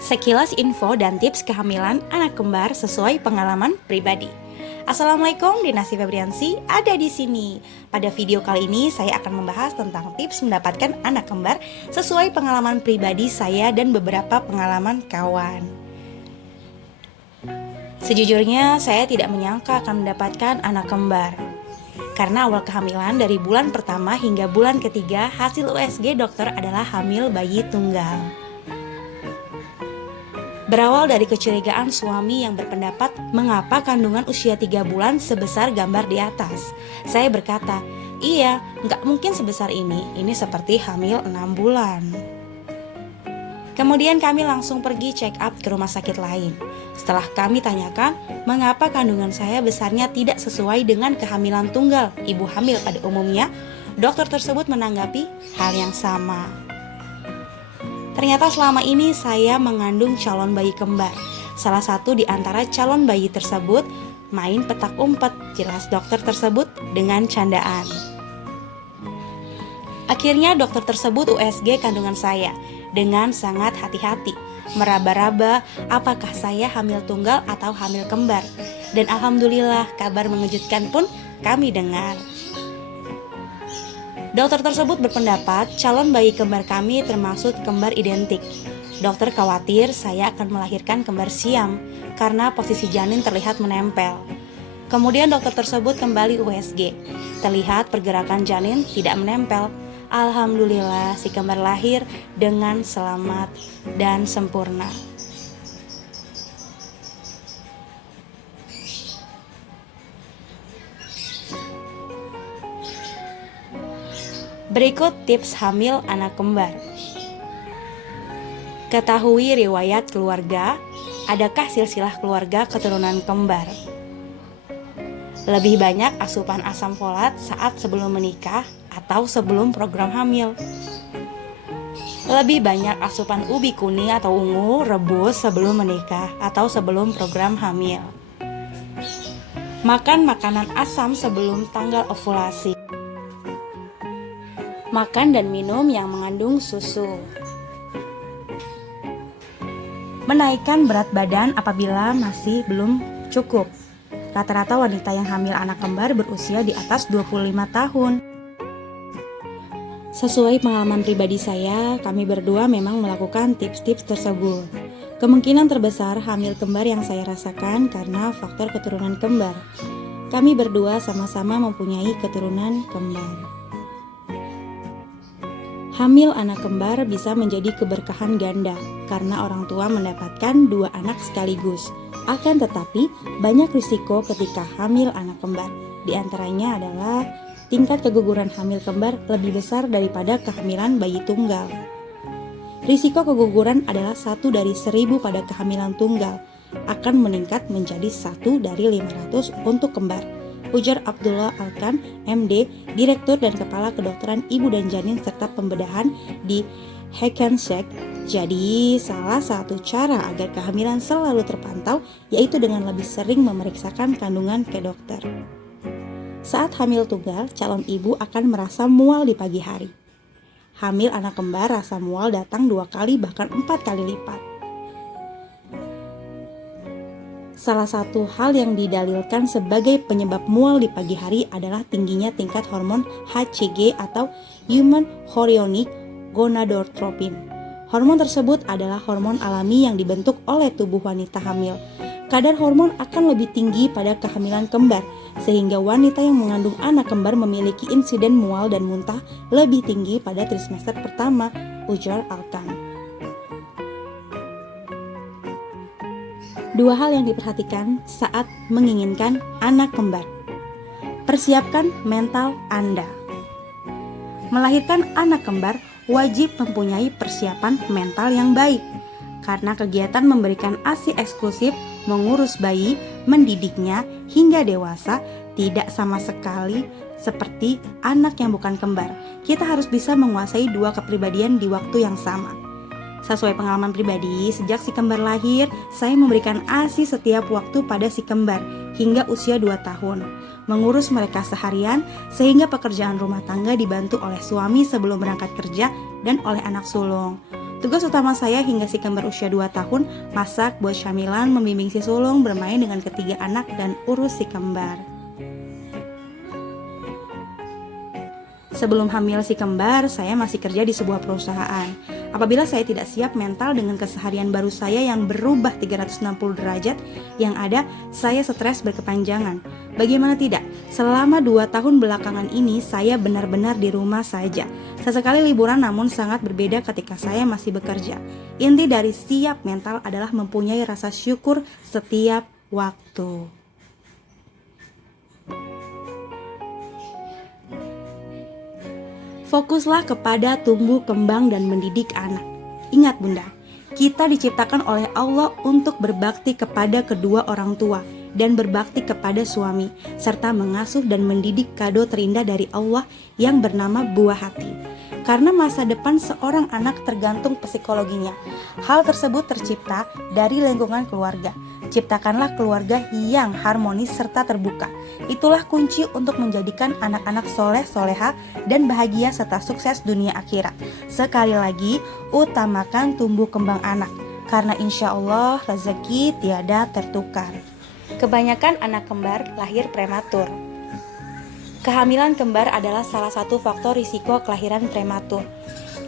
Sekilas info dan tips kehamilan anak kembar sesuai pengalaman pribadi. Assalamualaikum, Dinasti Febriansi ada di sini. Pada video kali ini saya akan membahas tentang tips mendapatkan anak kembar sesuai pengalaman pribadi saya dan beberapa pengalaman kawan. Sejujurnya saya tidak menyangka akan mendapatkan anak kembar. Karena awal kehamilan dari bulan pertama hingga bulan ketiga, hasil USG dokter adalah hamil bayi tunggal. Berawal dari kecurigaan suami yang berpendapat mengapa kandungan usia 3 bulan sebesar gambar di atas. Saya berkata, iya, nggak mungkin sebesar ini seperti hamil 6 bulan. Kemudian kami langsung pergi check up ke rumah sakit lain. Setelah kami tanyakan, mengapa kandungan saya besarnya tidak sesuai dengan kehamilan tunggal ibu hamil pada umumnya, dokter tersebut menanggapi hal yang sama. Ternyata selama ini saya mengandung calon bayi kembar. Salah satu di antara calon bayi tersebut main petak umpet, jelas dokter tersebut dengan candaan. Akhirnya dokter tersebut USG kandungan saya dengan sangat hati-hati, meraba-raba apakah saya hamil tunggal atau hamil kembar. Dan alhamdulillah kabar mengejutkan pun kami dengar. Dokter tersebut berpendapat calon bayi kembar kami termasuk kembar identik. Dokter khawatir saya akan melahirkan kembar siam karena posisi janin terlihat menempel. Kemudian dokter tersebut kembali USG. Terlihat pergerakan janin tidak menempel. Alhamdulillah si kembar lahir dengan selamat dan sempurna. Berikut tips hamil anak kembar. Ketahui riwayat keluarga, adakah silsilah keluarga keturunan kembar? Lebih banyak asupan asam folat saat sebelum menikah atau sebelum program hamil. Lebih banyak asupan ubi kuning atau ungu rebus sebelum menikah atau sebelum program hamil. Makan makanan asam sebelum tanggal ovulasi. Makan dan minum yang mengandung susu. Menaikkan berat badan apabila masih belum cukup. Rata-rata wanita yang hamil anak kembar berusia di atas 25 tahun. Sesuai pengalaman pribadi saya, kami berdua memang melakukan tips-tips tersebut. Kemungkinan terbesar hamil kembar yang saya rasakan karena faktor keturunan kembar. Kami berdua sama-sama mempunyai keturunan kembar. Hamil anak kembar bisa menjadi keberkahan ganda karena orang tua mendapatkan 2 anak sekaligus. Akan tetapi, banyak risiko ketika hamil anak kembar. Di antaranya adalah tingkat keguguran hamil kembar lebih besar daripada kehamilan bayi tunggal. Risiko keguguran adalah 1 dari 1000 pada kehamilan tunggal, akan meningkat menjadi 1 dari 500 untuk kembar. Ujar Abdullah Alkan, MD, Direktur dan Kepala Kedokteran Ibu dan Janin serta Pembedahan di Hackensack. Jadi, salah satu cara agar kehamilan selalu terpantau yaitu dengan lebih sering memeriksakan kandungan ke dokter. Saat hamil tunggal, calon ibu akan merasa mual di pagi hari. Hamil anak kembar rasa mual datang 2 kali bahkan 4 kali lipat. Salah satu hal yang didalilkan sebagai penyebab mual di pagi hari adalah tingginya tingkat hormon HCG atau Human Chorionic Gonadotropin. Hormon tersebut adalah hormon alami yang dibentuk oleh tubuh wanita hamil. Kadar hormon akan lebih tinggi pada kehamilan kembar, sehingga wanita yang mengandung anak kembar memiliki insiden mual dan muntah lebih tinggi pada trimester pertama, ujar Alkan. 2 hal yang diperhatikan saat menginginkan anak kembar. Persiapkan mental Anda. Melahirkan anak kembar wajib mempunyai persiapan mental yang baik, karena kegiatan memberikan ASI eksklusif, mengurus bayi, mendidiknya hingga dewasa tidak sama sekali seperti anak yang bukan kembar. Kita harus bisa menguasai 2 kepribadian di waktu yang sama. Sesuai pengalaman pribadi, sejak si kembar lahir, saya memberikan ASI setiap waktu pada si kembar hingga usia 2 tahun. Mengurus mereka seharian sehingga pekerjaan rumah tangga dibantu oleh suami sebelum berangkat kerja dan oleh anak sulung. Tugas utama saya hingga si kembar usia 2 tahun, masak, buat camilan, membimbing si sulung, bermain dengan ketiga anak, dan urus si kembar. Sebelum hamil si kembar, saya masih kerja di sebuah perusahaan. Apabila saya tidak siap mental dengan keseharian baru saya yang berubah 360 derajat, yang ada saya stres berkepanjangan. Bagaimana tidak? Selama 2 tahun belakangan ini saya benar-benar di rumah saja. Sesekali liburan namun sangat berbeda ketika saya masih bekerja. Inti dari siap mental adalah mempunyai rasa syukur setiap waktu. Fokuslah kepada tumbuh kembang dan mendidik anak. Ingat bunda, kita diciptakan oleh Allah untuk berbakti kepada kedua orang tua dan berbakti kepada suami, serta mengasuh dan mendidik kado terindah dari Allah yang bernama buah hati. Karena masa depan seorang anak tergantung psikologinya. Hal tersebut tercipta dari lingkungan keluarga. Ciptakanlah keluarga yang harmonis serta terbuka. Itulah kunci untuk menjadikan anak-anak soleh, soleha, dan bahagia serta sukses dunia akhirat. Sekali lagi, utamakan tumbuh kembang anak, karena insya Allah rezeki tiada tertukar. Kebanyakan anak kembar lahir prematur. Kehamilan kembar adalah salah satu faktor risiko kelahiran prematur.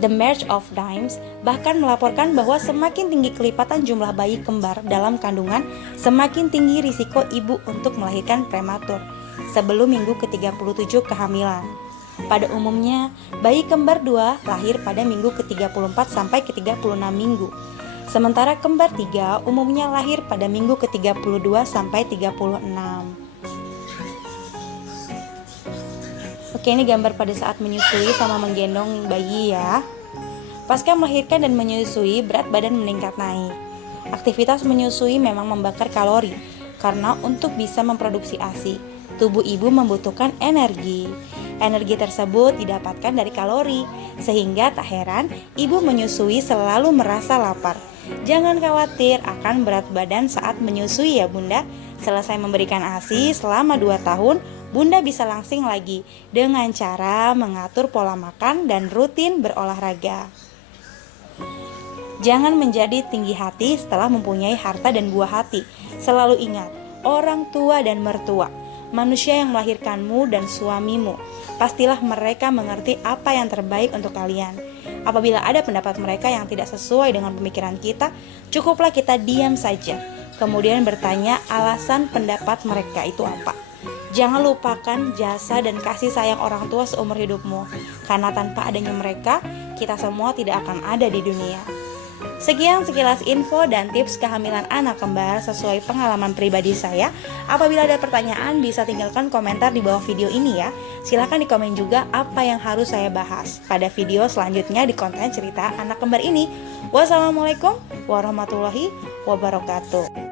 The March of Dimes bahkan melaporkan bahwa semakin tinggi kelipatan jumlah bayi kembar dalam kandungan, semakin tinggi risiko ibu untuk melahirkan prematur sebelum minggu ke-37 kehamilan. Pada umumnya, bayi kembar 2 lahir pada minggu ke-34 sampai ke-36 minggu. Sementara kembar 3 umumnya lahir pada minggu ke-32 sampai 36. Oke, ini gambar pada saat menyusui sama menggendong bayi ya. Pasca melahirkan dan menyusui, berat badan meningkat naik. Aktivitas menyusui memang membakar kalori, karena untuk bisa memproduksi ASI, tubuh ibu membutuhkan energi. Energi tersebut didapatkan dari kalori, sehingga tak heran ibu menyusui selalu merasa lapar. Jangan khawatir akan berat badan saat menyusui ya bunda. Selesai memberikan ASI selama 2 tahun, bunda bisa langsing lagi dengan cara mengatur pola makan dan rutin berolahraga. Jangan menjadi tinggi hati setelah mempunyai harta dan buah hati. Selalu ingat, orang tua dan mertua, manusia yang melahirkanmu dan suamimu, pastilah mereka mengerti apa yang terbaik untuk kalian. Apabila ada pendapat mereka yang tidak sesuai dengan pemikiran kita, cukuplah kita diam saja, kemudian bertanya alasan pendapat mereka itu apa. Jangan lupakan jasa dan kasih sayang orang tua seumur hidupmu, karena tanpa adanya mereka, kita semua tidak akan ada di dunia. Sekian sekilas info dan tips kehamilan anak kembar sesuai pengalaman pribadi saya. Apabila ada pertanyaan, bisa tinggalkan komentar di bawah video ini ya. Silahkan di komen juga apa yang harus saya bahas pada video selanjutnya di konten cerita anak kembar ini. Wassalamualaikum warahmatullahi wabarakatuh.